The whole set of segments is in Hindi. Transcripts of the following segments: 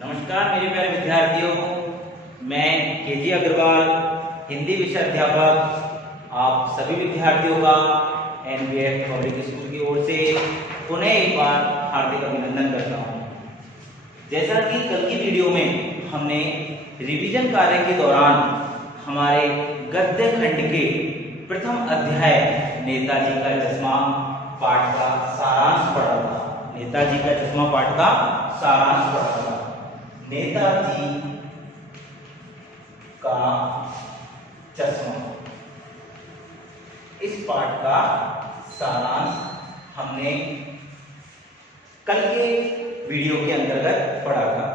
नमस्कार मेरे प्यारे विद्यार्थियों, मैं केजी अग्रवाल हिंदी विषय अध्यापक आप सभी विद्यार्थियों का एनबीएफ पब्लिक स्कूल की ओर से पुनः एक बार हार्दिक अभिनंदन करता हूं। जैसा कि कल की वीडियो में हमने रिवीजन कार्य के दौरान हमारे गद्य खंड के प्रथम अध्याय नेताजी का चश्मा पाठ का सारांश पढ़ा था। नेताजी का चश्मा पाठ का सारांश पढ़ा था। नेताजी का चश्मा, इस पाठ का सारांश हमने कल के वीडियो के अंतर्गत पढ़ा था।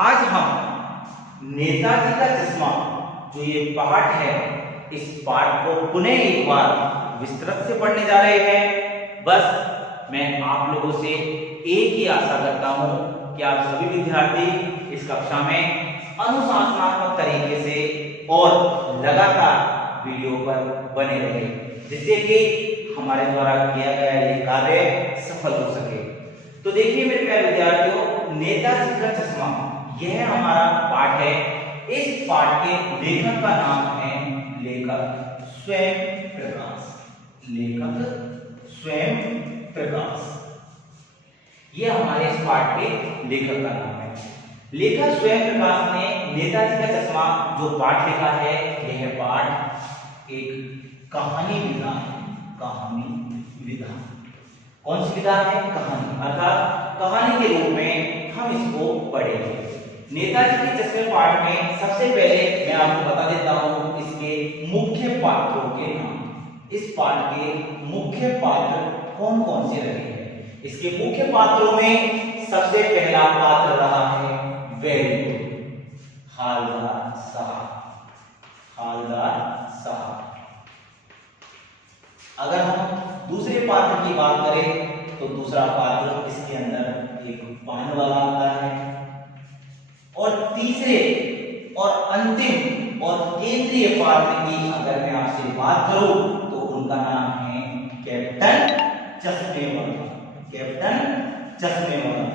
आज हम नेताजी का चश्मा जो ये पाठ है, इस पाठ को पुनः एक बार विस्तृत से पढ़ने जा रहे हैं। बस मैं आप लोगों से एक ही आशा करता हूं कि आप सभी विद्यार्थी इस कक्षा में अनुशासनात्मक तरीके से और लगातार वीडियो पर बने रहे, जिससे कि हमारे द्वारा किया गया ये कार्य सफल हो सके। तो देखिए मेरे प्यारे विद्यार्थियों, नेताजी का चश्मा यह हमारा पाठ है। इस पाठ के लेखक का नाम है लेखक स्वयं प्रकाश। लेखक स्वयं प्रकाश, यह हमारे इस पाठ के लेखक का नाम है। लेखक स्वयं प्रकाश ने नेताजी का चश्मा जो पाठ लिखा है, यह पाठ एक कहानी विधा है। कहानी विधा कौन सी विधा है? कहानी, अर्थात कहानी के रूप में हम इसको पढ़ेंगे। नेताजी के चश्मे पाठ में सबसे पहले मैं आपको बता देता हूं इसके मुख्य पात्रों के नाम। इस पाठ के मुख्य पात्र कौन कौन से रहे हैं? इसके मुख्य पात्रों में सबसे पहला पात्र रहा है वेरी गुड, हालदार साहब। हालदार साहब। अगर हम दूसरे पात्र की बात करें तो दूसरा पात्र इसके अंदर एक पान वाला आता है। और तीसरे और अंतिम और केंद्रीय पात्र की अगर मैं आपसे बात करूं तो उनका नाम है कैप्टन चश्मे वाला। कैप्टन चश्मे वाला।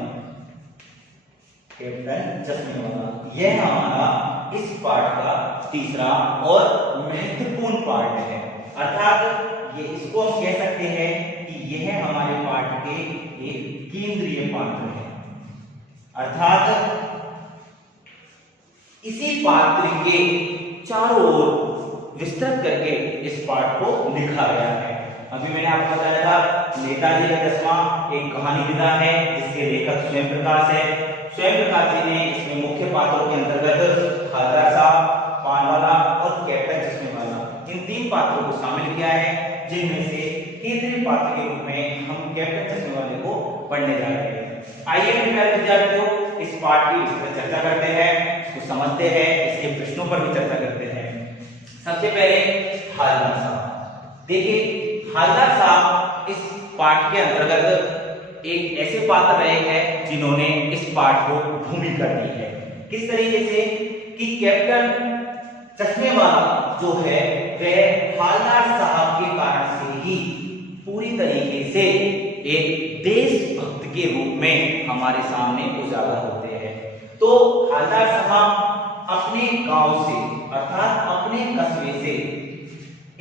कैप्टन चश्मे वाला, यह हमारा इस पाठ का तीसरा और महत्वपूर्ण पार्ट है। अर्थात ये इसको हम कह सकते हैं कि यह हमारे पाठ के एक केंद्रीय पात्र है। अर्थात इसी पात्र के चारों ओर विस्तृत करके इस पाठ को लिखा गया है। अभी मैंने आपको बताया था नेताजी का चश्मा एक कहानी विधा है जिसके लेखक स्वयं प्रकाश है। स्वयं प्रकाश जी ने इसमें मुख्य पात्रों के अंतर्गत हालदार साहब, पान वाला और कैप्टन चश्मे वाला, इन तीन पात्रों को शामिल किया है, जिनमें से केंद्रीय पात्र के रूप में हम कैप्टन चश्मे वाले को पढ़ने जा रहे हैं। आइए मेरे प्यारे विद्यार्थियों, इस पाठ की विस्तृत चर्चा करते हैं, इसको समझते हैं, इसके प्रश्नों पर भी चर्चा करते हैं। सबसे पहले हालदार साहब। देखिए हालदार साहब इस पाठ के अंतर्गत एक ऐसे पात्र रहे हैं जिन्होंने इस पाठ को भूमिका दी है। किस तरीके से कि कैप्टन चश्मे वाला जो है वह हालदार साहब के कारण से ही पूरी तरीके से एक देशभक्त के रूप में हमारे सामने उजागर होते हैं। तो हालदार साहब अपने गांव से अर्थात अपने कस्बे से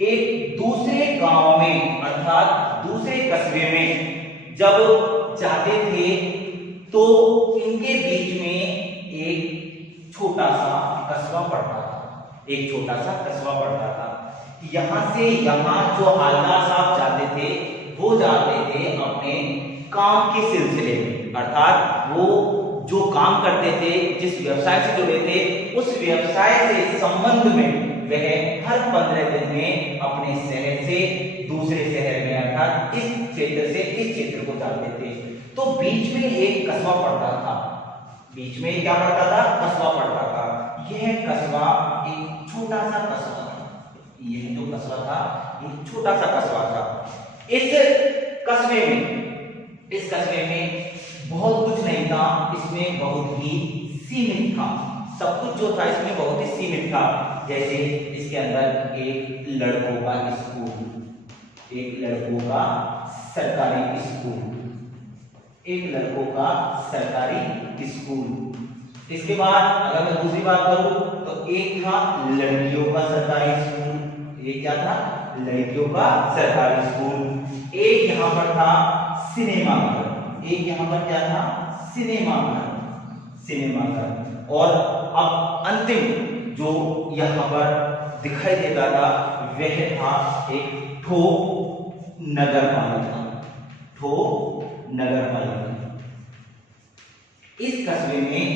एक दूसरे गांव में अर्थात दूसरे कस्बे में जब जाते थे तो इनके बीच में एक छोटा सा कस्बा पड़ता था। एक छोटा सा कस्बा पड़ता था। यहां से यहां जो हालदार साहब जाते थे वो जाते थे अपने काम के सिलसिले में, अर्थात वो जो काम करते थे, जिस व्यवसाय से जुड़े थे, उस व्यवसाय से संबंध में वह हर 15 दिन में अपने शहर से दूसरे शहर में अर्थात इस क्षेत्र से इस क्षेत्र को जाते थे। तो बीच में एक कस्बा पड़ता था। बीच में क्या पड़ता था? कस्बा पड़ता था। यह कस्बा एक छोटा सा कस्बा था। यह जो कस्बा था एक छोटा सा कस्बा था। इस कस्बे में बहुत कुछ नहीं था, इसमें बहुत ही सीमित था। सब कुछ जो था इसमें बहुत ही सीमित था। जैसे इसके अंदर एक लड़कों का स्कूल, एक लड़कों का सरकारी स्कूल, एक लड़कों का सरकारी स्कूल, इसके बाद अगर मैं दूसरी बात करूं तो एक था लड़कियों का सरकारी स्कूल, ये क्या था, लड़कियों का सरकारी स्कूल। एक यहाँ पर था सिनेमाघर, एक यहाँ पर क्या था, सिनेमाघर, सिनेमाघर। और अब अंतिम जो यहाँ पर दिखाई देता था वह था एक ठोक नगर पालिका, ठोक नगर पालिका। इस कस्बे में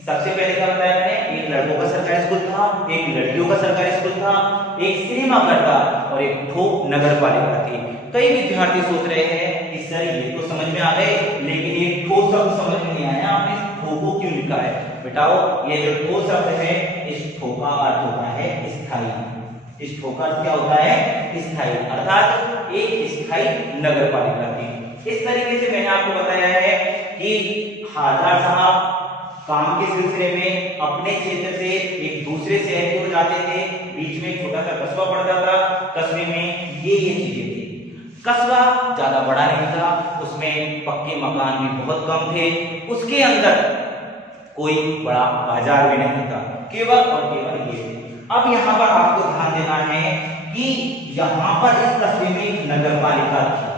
सबसे पहले क्या बताया मैंने, एक लड़कों का सरकारी स्कूल था, एक लड़कियों का सरकारी स्कूल था, एक सिनेमाघर था और एक ठोक नगर पालिका थी। कई विद्यार्थी सोच रहे हैं कि सर ये तो समझ में आ गए, लेकिन ये ठोक शब्द समझ में नहीं आया, आपने ठोक को क्यों लिखा है? बेटाओ ये जो ठोक शब्द है, इस ठोक का अर्थ होता है स्थायी। इस ठोक का अर्थ क्या होता है? स्थायी, अर्थात एक स्थायी नगर पालिका थी। इस तरीके से मैंने आपको बताया है कि हाजरा साहब काम के सिलसिले में अपने क्षेत्र से एक दूसरे शहर की ओर जाते थे, बीच में छोटा सा कस्बा पड़ता था, कस्बे में ये चीजें थी। कस्बा ज्यादा बड़ा नहीं था, उसमें पक्के मकान भी बहुत कम थे, उसके अंदर कोई बड़ा बाजार भी नहीं था, केवल और केवल ये थे। अब यहाँ पर आपको ध्यान देना है कि यहाँ पर इस कस्बे में नगर पालिका थी।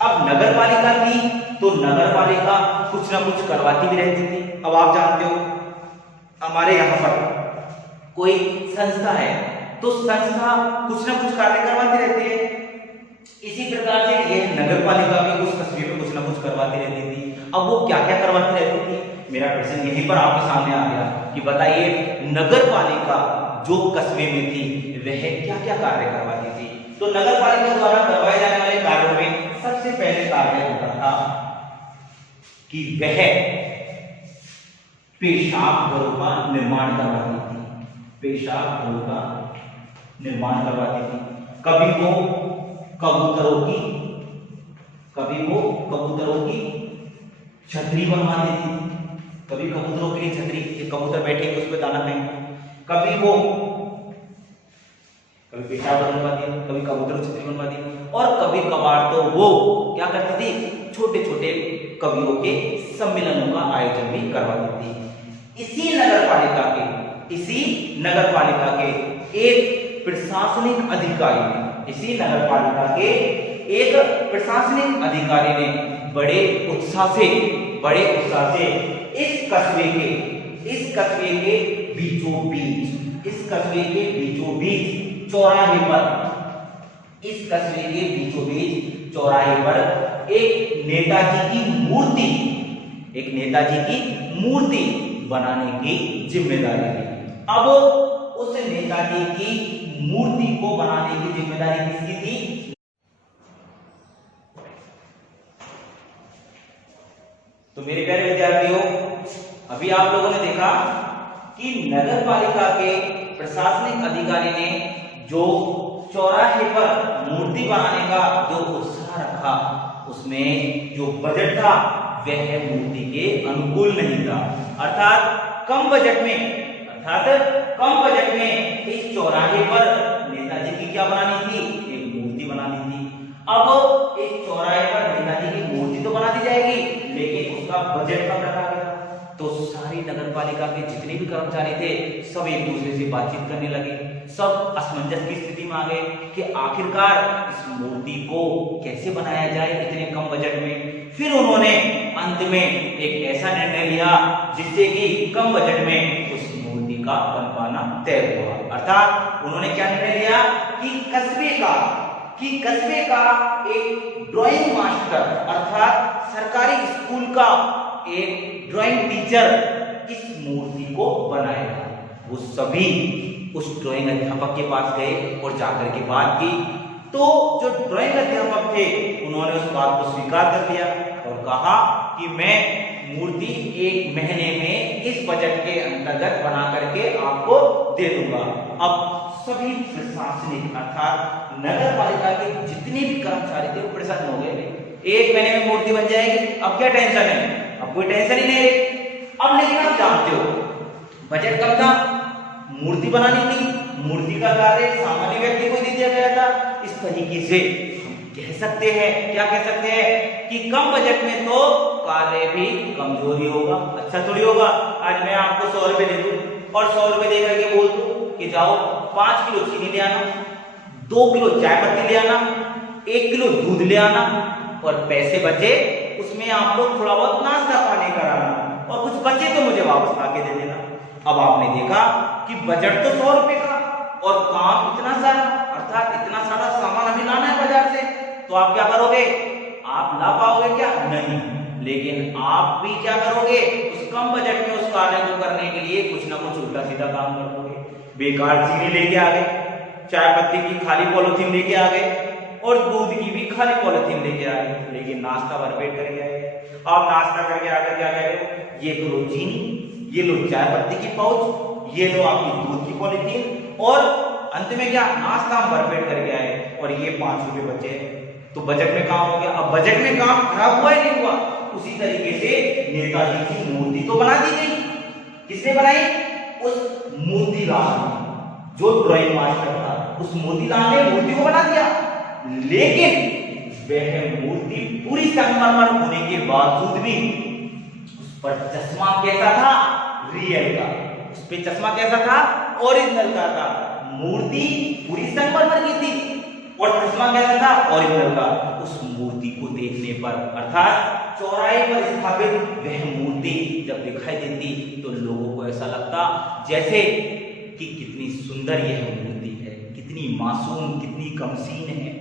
अब नगर पालिका थी तो नगर पालिका कुछ ना कुछ करवाती भी रहती थी। अब आप जानते हो हमारे यहाँ पर कोई संस्था है तो संस्था कुछ ना कुछ कार्य करवाती रहती है। इसी प्रकार से ये नगर पालिका भी उस कस्बे में कुछ ना कुछ करवाती रहती थी। अब वो क्या क्या करवाती रहती थी, मेरा प्रश्न यहीं पर आपके सामने आ गया कि बताइए नगर पालिका जो कस्बे में थी वह क्या क्या कार्य करवाती थी। तो नगर पालिका द्वारा करवाए जाने वाले कार्यों में सबसे पहले कार्य होता था कि वह पेशाब घरों का निर्माण करवाती थी, पेशाब घरों का निर्माण करवाती थी। कभी वो कबूतरों की छतरी बनवाती थी, कभी कबूतरों के लिए छतरी, कबूतर बैठेंगे उस पर दाना खाएंगे, कभी पेशाब बनवा दिया, कभी कबूतरों छतरी बनवा दी, और कभी कभार तो वो क्या करती थी, छोटे छोटे कवियों के सम्मेलनों का आयोजन भी करवाती थी। इसी नगर पालिका के एक प्रशासनिक अधिकारी ने बड़े उत्साह से इस कस्बे के बीचों बीच चौराहे पर एक नेताजी की मूर्ति बनाने की जिम्मेदारी थी। अब उस नेताजी की मूर्ति को बनाने की जिम्मेदारी किसकी थी? तो मेरे प्यारे विद्यार्थियों, अभी आप लोगों ने देखा कि नगर पालिका के प्रशासनिक अधिकारी ने जो चौराहे पर मूर्ति बनाने का जो उत्साह रखा, उसमें जो बजट था वह मूर्ति के अनुकूल नहीं था। अर्थात कम बजट में इस चौराहे पर नेताजी की क्या बनानी थी? एक मूर्ति बनानी थी। अब इस चौराहे पर नेताजी की मूर्ति तो बना दी जाएगी, लेकिन उसका बजट कम रखा गया। तो सारी नगर पालिका के जितने भी कर्मचारी थे सब एक दूसरे से बातचीत करने लगे, सब असमंजस की स्थिति में आ गए कि आखिरकार इस मूर्ति को कैसे बनाया जाए इतने कम बजट में। फिर उन्होंने अंत में एक ऐसा निर्णय लिया जिससे कि कम बजट में उस मूर्ति का बन पाना तय हुआ। अर्थात उन्होंने क्या निर्णय लिया कि कस्बे का एक ड्राइंग मास्टर अर्थात सरकारी स्कूल का एक ड्राइंग टीचर इस मूर्ति को बनाएगा। वो सभी उस ड्राइंग अध्यापक के पास गए और जाकर के बात की। तो जो ड्राइंग अध्यापक थे उन्होंने उस बात को स्वीकार कर लिया और कहा कि मैं मूर्ति 1 महीने में इस बजट के अंतर्गत बना करके आपको दे दूंगा। अब सभी प्रशासनिक अर्थात नगर पालिका के जितने भी कर्मचारी थे वो प्रसन्न हो गए। 1 महीने में मूर्ति बन जाएगी, अब क्या टेंशन है, अब कोई टेंशन ही नहीं है। अब लेकिन आप जानते हो बजट कम था, मूर्ति बनानी थी, मूर्ति का कार्य सामान्य व्यक्ति को दे दिया गया था। इस तरीके से हम कह सकते हैं, क्या कह सकते हैं कि कम बजट में तो कार्य भी कमजोरी होगा। अच्छा थोड़ी होगा आज मैं आपको 100 रुपए दे दूं और 100 रुपए दे करके बोल दूं कि जाओ 5 किलो चीनी ले आना, 2 किलो चाय पत्ती ले आना, 1 किलो दूध ले आना और पैसे बचे उसमें आप लोग थोड़ा बहुत नाश्ता पानी कराना और कुछ बचे तो मुझे वापस आके दे देना। अब आपने देखा कि बजट तो 100 रुपए का और काम इतना सारा, अर्थात इतना सारा सामान अभी लाना है बाजार से, तो आप क्या करोगे? आप ला पाओगे क्या? नहीं। लेकिन आप भी क्या करोगे? उस कम बजट में उस कार्य को करने के लिए कुछ ना कुछ उल्टा सीधा काम करोगे। बेकार चीनी लेके आ गए, चाय पत्ती की खाली पॉलिथीन लेके आ गए और दूध की भी खाली पॉलिथीन लेके आ गए, लेकिन नाश्ता भरपेट करके आए। आप नाश्ता करके आकर क्या कह रहे हो? ये तो लो चीनी, ये लो चाय पत्ती की पाउच, ये लो आपकी दूध की पॉलिथीन और अंत में क्या? नाश्ता हम भरपेट करके आए और ये 5 रुपए बचे, तो बजट में काम हो गया। अब बजट में काम खराब हुआ है नहीं हुआ? उसी तरीके से नेताजी की मूर्ति तो बना दी गई। किसने बनाई? उस मोतीलाल जो ड्राइंग मास्टर था, उस मोतीलाल ने मूर्ति को बना दिया, लेकिन वह मूर्ति पूरी संगमरमर होने के बावजूद भी उस पर चश्मा कैसा था? रियल का। उस पे चश्मा कैसा था? ओरिजिनल का था। मूर्ति पूरी संगमरमर की थी और चश्मा कैसा था? ओरिजिनल का। उस मूर्ति को देखने पर, अर्थात चौराहे पर स्थापित वह मूर्ति जब दिखाई देती तो लोगों को ऐसा लगता जैसे कि कितनी सुंदर यह मूर्ति है, कितनी मासूम, कितनी कमसीन है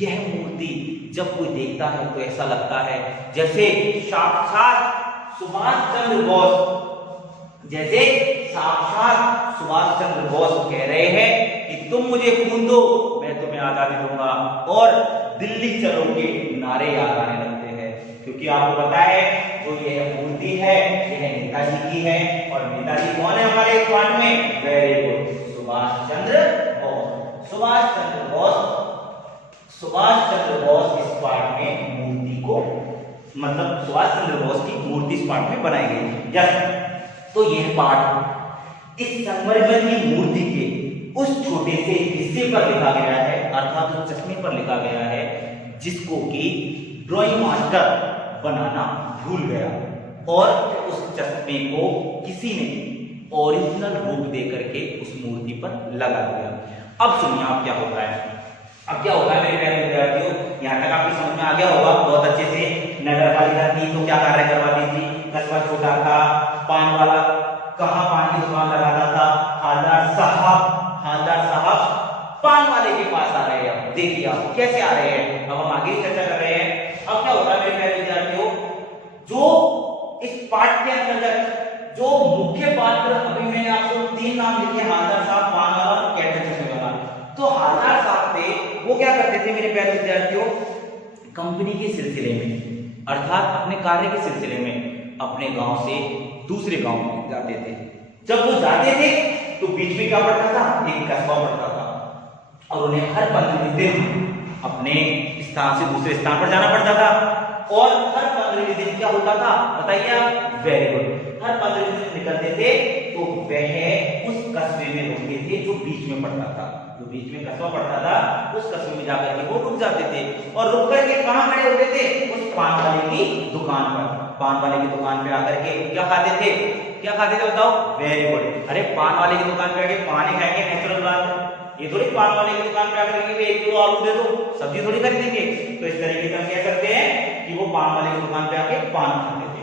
यह मूर्ति। जब कोई देखता है तो ऐसा लगता है जैसे साक्षात सुभाष चंद्र बोस, जैसे साक्षात सुभाष चंद्र बोस कह रहे हैं कि तुम मुझे खून दो, मैं तुम्हें आजादी दूंगा और दिल्ली चलो के नारे याद आने लगते हैं। क्योंकि आपको पता है जो यह मूर्ति है यह नेताजी की है और नेताजी कौन है हमारे इस पाठ में? Very good, Subhash Chandra Bose. सुभाष चंद्र बोस, सुभाष चंद्र बोस इस पाठ में मूर्ति को, मतलब सुभाष चंद्र बोस की मूर्ति इस पाठ में बनाई गई है। तो यह पाठ इस संगमरमर की मूर्ति के उस छोटे से हिस्से पर लिखा गया है, अर्थात उस चश्मे पर लिखा गया है जिसको कि ड्राइंग मास्टर बनाना भूल गया और उस चश्मे को किसी ने ओरिजिनल रूप दे करके उस मूर्ति पर लगा दिया। अब सुनिए आप क्या होता है। अब क्या होता है मेरे प्यारे विद्यार्थियों, यहाँ तक आपकी समझ में आ गया होगा बहुत अच्छे से। नगर पालिका थी तो क्या कार्य करवाती थी? कस्बा छोटा था, पान वाला कहाँ पान की दुकान लगाता था? हालदार साहब, हालदार साहब पान वाले के पास आ रहे हैं। देखिए आप कैसे आ रहे हैं, अब हम आगे चर्चा कर रहे हैं। अब क्या होता है मेरे प्यारे विद्यार्थियों, जो इस पाठ के अंतर्गत जो मुख्य पात्र, अभी मैंने आपको 3 नाम लिखे, हालदार साहब, पान वाला और कैंटर चश्मे वाला। तो हालदार साहब थे वो क्या करते थे मेरे प्यारे विद्यार्थियों? कंपनी के सिलसिले में, अर्थात अपने कार्य के सिलसिले में अपने गांव से दूसरे गांव में जाते थे। जब वो जाते थे तो बीच में क्या पड़ता था? एक कस्बा पड़ता था और उन्हें हर 15 दिन अपने स्थान से दूसरे स्थान पर जाना पड़ता था। और हर 15 दिन क्या होता था बताइए आप? वेरी गुड, हर 15 दिन निकलते थे तो वह उस कस्बे में रुकते थे जो बीच में पड़ता था। जो बीच में कस्बा पड़ता था उस कस्बे में जाकर के वो रुक जाते थे और रुक करके कहां खड़े होते थे? उस पान वाले की दुकान पर। पान वाले की दुकान पे आकर के क्या खाते थे? क्या खाते थे बताओ? वेरी गुड, अरे पान वाले की दुकान पे आके पान ही खाएंगे, नेचुरल बात है। ये थोड़ी पान वाले की दुकान पे आकर के 1 किलो आलू दे दो, सब्जी थोड़ी खरीदेंगे। तो इस तरीके से हम क्या करते हैं कि वो पान वाले की दुकान पे आके पान खाते थे।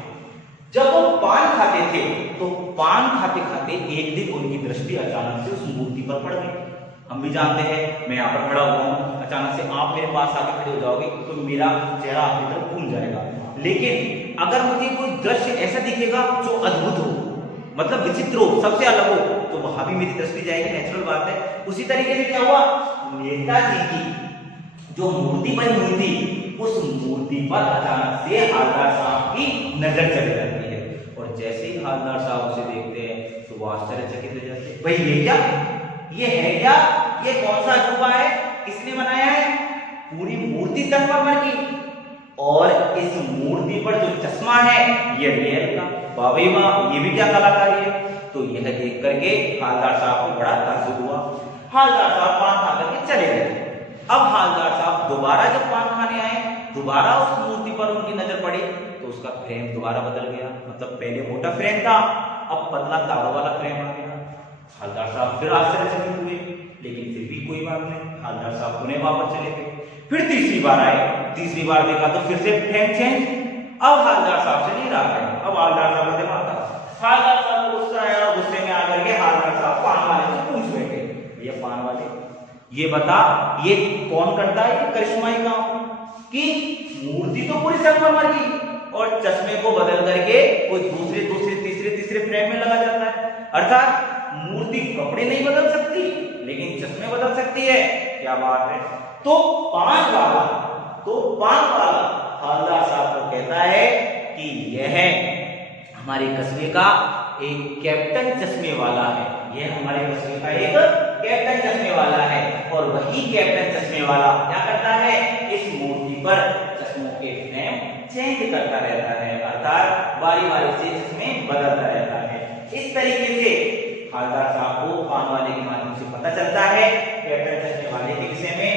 जब वो पान खाते थे तो पान खाते खाते एक दिन उनकी दृष्टि अचानक से उस मूर्ति पर पड़ गई। हम भी जानते हैं, मैं यहाँ पर खड़ा हुआ हूँ, अचानक से आप मेरे पास आके खड़े हो जाओगे तो मेरा चेहरा आपकी तरफ घूम जाएगा। लेकिन अगर मुझे कोई दृश्य ऐसा दिखेगा जो अद्भुत हो, मतलब विचित्र हो, सबसे अलग हो, तो वहां भी मेरी दृष्टि जाएगी, नेचुरल बात है। उसी तरीके से क्या हुआ? नेताजी की जो मूर्ति बनी हुई थी उस मूर्ति पर अचानक से हालदार साहब की नजर चली जाती है और जैसे ही हालदार साहब उसे देखते हैं तो वो आश्चर्यचकित हो जाते हैं। भाई ये क्या? ये है क्या? ये कौन सा अजूबा है? किसने बनाया है? पूरी मूर्ति संगमरमर की और इस मूर्ति पर जो चश्मा है ये रियल का। वाह वाह, ये भी क्या कलाकारी है। तो यह देख करके हालदार साहब को बड़ा ताज्जुब हुआ। हालदार साहब पान खा करके चले गए। अब हालदार साहब दोबारा जब पान खाने आए, दोबारा उस मूर्ति पर उनकी नजर पड़ी तो उसका फ्रेम दोबारा बदल गया। मतलब पहले मोटा फ्रेम था, अब पतला तारों वाला फ्रेम आ गया। हालदार साहब फिर आश्चर्यचकित हुए, लेकिन फिर भी कोई बात नहीं, हालदार साहब पुनः वापस चले गए। फिर तीसरी बार आए, तीसरी बार देखा तो फिर से फ्रेम चेंज। अब हालदार साहब से नहीं रहा गया, अब हालदार साहब का दिमाग था। हालदार साहब को गुस्सा आया और गुस्से में आकर के हालदार साहब पान वाले से पूछ बैठे, भैया पान वाले, ये बता ये कौन करता है ये करिश्माई काम कि मूर्ति तो पूरी संगमरमर की और चश्मे को बदल करके कोई दूसरे दूसरे तीसरे तीसरे फ्रेम में लगा जाता है। अर्थात मूर्ति कपड़े नहीं बदल सकती लेकिन चश्मे बदल सकती है। क्या बात है। तो पान वाला हालदार साहब को कहता है कि यह हमारे कस्बे का एक कैप्टन चश्मे वाला है, यह हमारे कस्बे का एक कैप्टन चश्मे वाला है। और वही कैप्टन चश्मे वाला क्या करता है, इस मूर्ति पर चश्मों के फ्रेम चेंज करता रहता है, अर्थात बारी बारी से चश्मे बदलता रहता है। इस तरीके से हालदार साहब को पान वाले के माध्यम से पता चलता है कैप्टन चश्मे वाले के विषय में।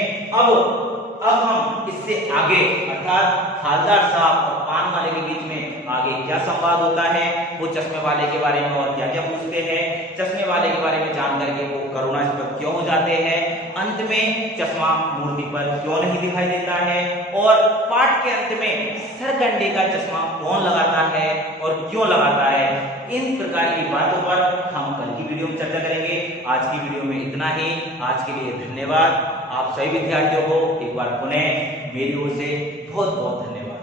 अब हम इससे आगे अर्थात हालदार साहब और पान वाले के बीच में आगे क्या संवाद होता है, वो चश्मे वाले के बारे में और क्या क्या पूछते हैं, चश्मे वाले के बारे में जान करके वो करुणास्पद क्यों हो जाते हैं, अंत में चश्मा मूर्ति पर क्यों नहीं दिखाई देता है, और पाठ के अंत में सरकंडे का चश्मा कौन लगाता है और क्यों लगाता है, इन प्रकार की बातों पर हम कल की वीडियो में चर्चा करेंगे। आज की वीडियो में इतना ही। आज के लिए धन्यवाद। आप सभी विद्यार्थियों को एक बार पुनः मेरी ओर से बहुत बहुत धन्यवाद।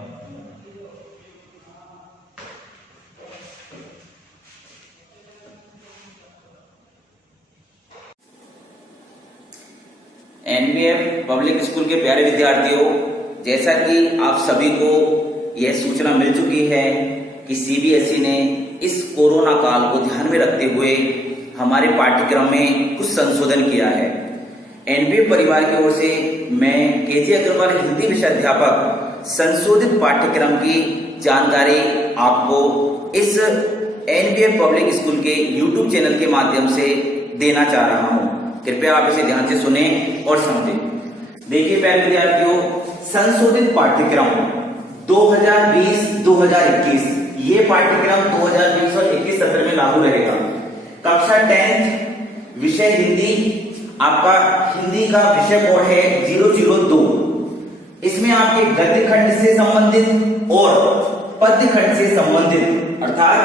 एनबीएफ पब्लिक स्कूल के प्यारे विद्यार्थियों, जैसा कि आप सभी को यह सूचना मिल चुकी है कि सीबीएसई ने इस कोरोना काल को ध्यान में रखते हुए हमारे पाठ्यक्रम में कुछ संशोधन किया है। एनबीएफ परिवार की ओर से मैं केजे अग्रवाल हिंदी विषय अध्यापक संशोधित पाठ्यक्रम की जानकारी आपको इस एनबीएफ पब्लिक स्कूल के यूट्यूब चैनल के माध्यम से देना चाह रहा हूं। कृपया आप इसे ध्यान से सुने और समझें। देखिए प्यारे विद्यार्थियों, संशोधित पाठ्यक्रम 2020-2021 ये पाठ्यक्रम 2020 और 21 सत्र में लागू रहेगा। कक्षा 10 विषय हिंदी, आपका हिंदी का विषय कोड है 002। इसमें आपके गद्य खंड से संबंधित और पद्य खंड से संबंधित अर्थात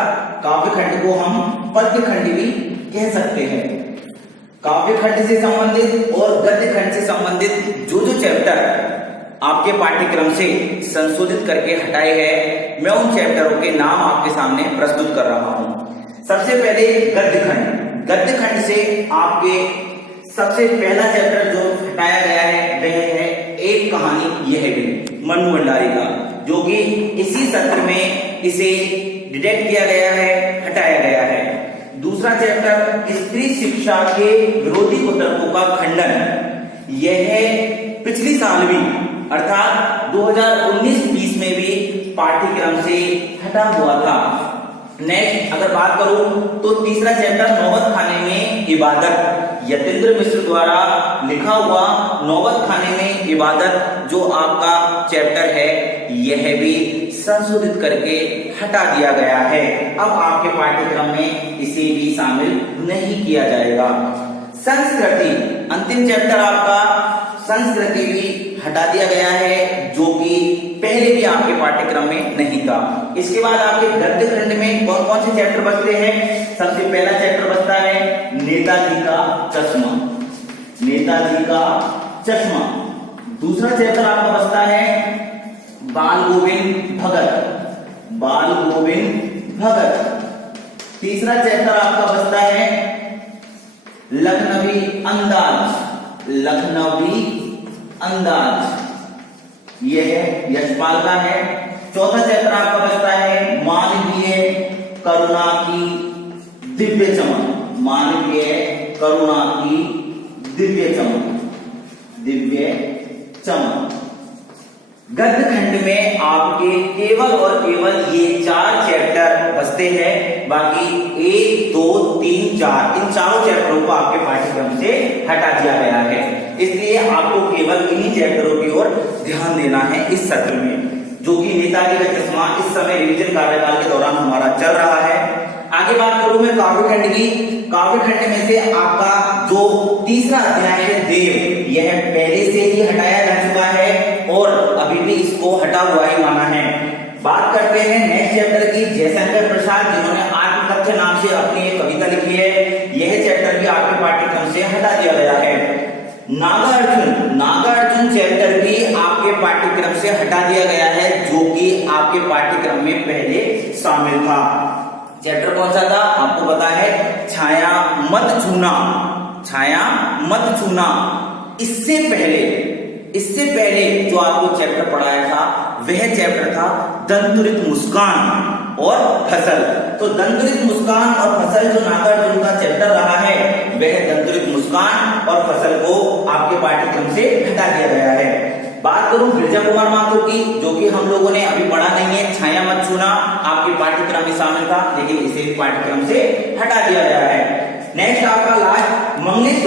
काव्य खंड को हम पद्य खंड भी कह सकते हैं। काव्य खंड से संबंधित और गद्य खंड से संबंधित जो जो चैप्टर आपके पाठ्यक्रम से संशोधित करके हटाए हैं, मैं उन चैप्टरों के नाम आपके सामने प्रस्तुत कर रहा हूं। सबसे पहले गद्य खंड। गद्य खंड से आपके सबसे पहला चैप्टर जो हटाया गया है वह है एक कहानी यह भी, मनु भंडारी का, जो कि इसी सत्र में इसे डिटेक्ट किया गया है, हटाया गया है। दूसरा चैप्टर स्त्री शिक्षा के विरोधी कुतर्कों का खंडन, यह पिछली साल भी अर्थात 2019-20 में भी पाठ्यक्रम से हटा हुआ था। नेक्स्ट अगर बात करूं तो तीसरा चैप्टर नौबत खाने में इबादत, यतेंद्र मिश्र द्वारा लिखा हुआ नौबत खाने में इबादत जो आपका चैप्टर है, यह भी संशोधित करके हटा दिया गया है। अब आपके पाठ्यक्रम में इसे भी शामिल नहीं किया जाएगा। संस्कृति, अंतिम चैप्टर आपका संस्कृति भी हटा दिया गया है, जो कि पहले भी आपके पाठ्यक्रम में नहीं था। इसके बाद आपके गद्य खंड में कौन कौन से चैप्टर बचते हैं? सबसे पहला चैप्टर बचता है नेताजी का चश्मा, नेताजी का चश्मा। दूसरा चैप्टर आपका बचता है बाल गोविंद भगत, बाल गोविंद भगत। तीसरा चैप्टर आपका बचता है लखनवी अंदाज, लखनवी अंदाज, यह यशपाल का है। चौथा चैप्टर आपका बचता है मानवीय करुणा की दिव्य चमक, मानवीय करुणा की दिव्य चमक, दिव्य चमक। गद्य खंड में आपके केवल और केवल ये 4 चैप्टर बचते हैं, बाकी 1, 2, 3, 3, 4 इन चारों चैप्टरों को आपके पाठ्यक्रम से हटा दिया गया है। इसलिए आपको केवल इन्हीं चैप्टरों की ओर ध्यान देना है इस सत्र में, जो कि नेताजी का चश्मा इस समय रिवीजन कार्यकाल के दौरान हमारा चल रहा है। आगे बात करूं मैं काव्यखंड की। काव्यखंड में से आपका जो तीसरा अध्याय है देव, यह पहले से ही हटाया जा चुका है और अभी भी इसको हटा हुआ ही माना है। बात करते हैं नेक्स्ट चैप्टर की। जयशंकर प्रसाद, जिन्होंने आत्मकथ्य नाम से अपनी एक कविता लिखी है, यह चैप्टर भी आपके पाठ्यक्रम से हटा दिया गया है। नागार्जुन चैप्टर भी आपके पाठ्यक्रम से हटा दिया गया है, जो कि आपके पाठ्यक्रम में पहले शामिल था। चैप्टर कौन सा था आपको पता है, छाया मत छूना। छाया मत छूना। इससे पहले जो आपको चैप्टर पढ़ाया था वह चैप्टर था दंतुरित मुस्कान और फसल। तो दंतुरित मुस्कान और फसल जो नागार्जुन का चैप्टर रहा है, वह दंतुरित मुस्कान और फसल को आपके पाठ्यक्रम से हटा दिया गया है। बात करूं बिरजा कुमार महतो की, जो कि हम लोगों ने अभी पढ़ा नहीं है, छाया मत छूना आपके पाठ्यक्रम में शामिल था, लेकिन इसे पाठ्यक्रम से हटा दिया गया है। नेक्स्ट आपका लास्ट मंगलेश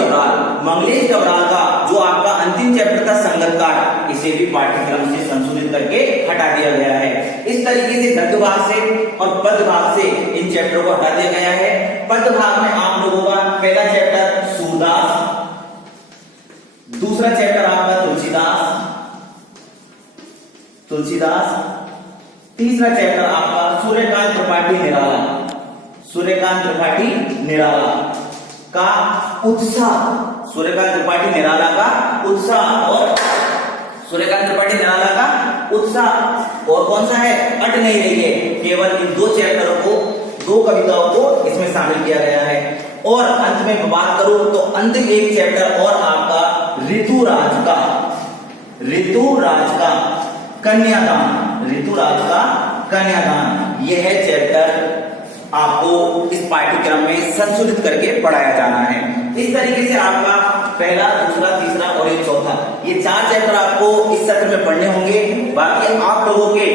डबराल का जो आपका अंतिम चैप्टर था संगतकार, इसे भी पाठ्यक्रम से संशोधित करके हटा दिया गया है। इस तरीके से गद्य भाग से और पद्य भाग से इन चैप्टर को हटा दिया गया है। पद्य भाग में आप लोगों का पहला चैप्टर सूरदास, दूसरा चैप्टर आपका तुलसीदास, तीसरा चैप्टर आपका सूर्यकांत त्रिपाठी निराला का उत्साह, सूर्यकांत त्रिपाठी निराला का उत्साह और सूर्यकांत त्रिपाठी निराला का उत्साह और कौन सा है, अट नहीं रही है। केवल इन दो चैप्टरों को, दो कविताओं को इसमें शामिल किया गया है। और अंत में बात करूं तो अंतिम एक चैप्टर और आपका ऋतुराज का कन्यादान, यह चैप्टर आपको इस पाठ्यक्रम में संशोधित करके पढ़ाया जाना है। इस तरीके से आपका पहला, दूसरा, तीसरा और ये चौथा, ये 4 चैप्टर आपको इस सत्र में पढ़ने होंगे। बाकी आप लोगों के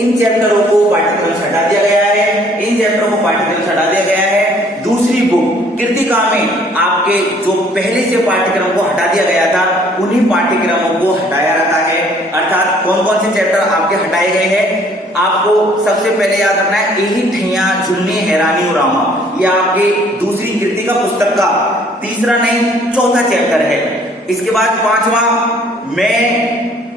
इन चैप्टरों को पाठ्यक्रम से हटा दिया गया है। दूसरी बुक कृतिका में आपके जो पहले से पाठ्यक्रम को हटा दिया गया था, उन्हीं पाठ्यक्रमों को हटाया रखा है। अर्थात कौन कौन से चैप्टर आपके हटाए गए हैं, आपको सबसे पहले याद रखना है, एही ठैया झुन्नी हैरानी और रामा, यह आपके दूसरी कृतिका पुस्तक का तीसरा नहीं चौथा चैप्टर है। इसके बाद 5वां मैं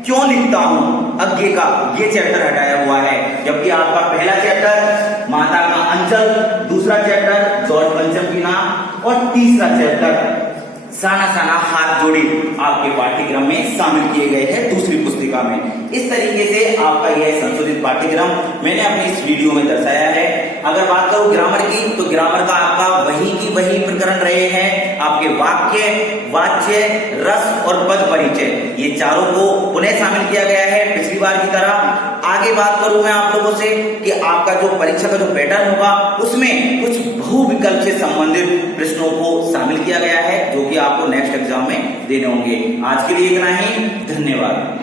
क्यों लिखता हूं अज्ञे का, ये चैप्टर हटाया हुआ है। जबकि आपका पहला चैप्टर माता का अंचल, दूसरा चैप्टर जॉर्ज पंचम की नाम और तीसरा चैप्टर साना साना हाथ जोड़ी आपके पाठ्यक्रम में शामिल किए गए हैं दूसरी पुस्तिका में। इस तरीके से आपका यह संशोधित पाठ्यक्रम मैंने अपनी इस वीडियो में दर्शाया है। अगर बात करूं ग्रामर की, तो ग्रामर का आपका वही प्रकरण रहे हैं आपके वाक्य, वाच्य, रस और पद परिचय, ये चारों को पुनः शामिल किया गया है पिछली बार की तरह। आगे बात करूं मैं आप लोगों से कि आपका जो परीक्षा का जो पैटर्न होगा, उसमें कुछ बहु विकल्प से संबंधित प्रश्नों को शामिल किया गया है, जो कि आपको नेक्स्ट एग्जाम में देने होंगे। आज के लिए इतना ही, धन्यवाद।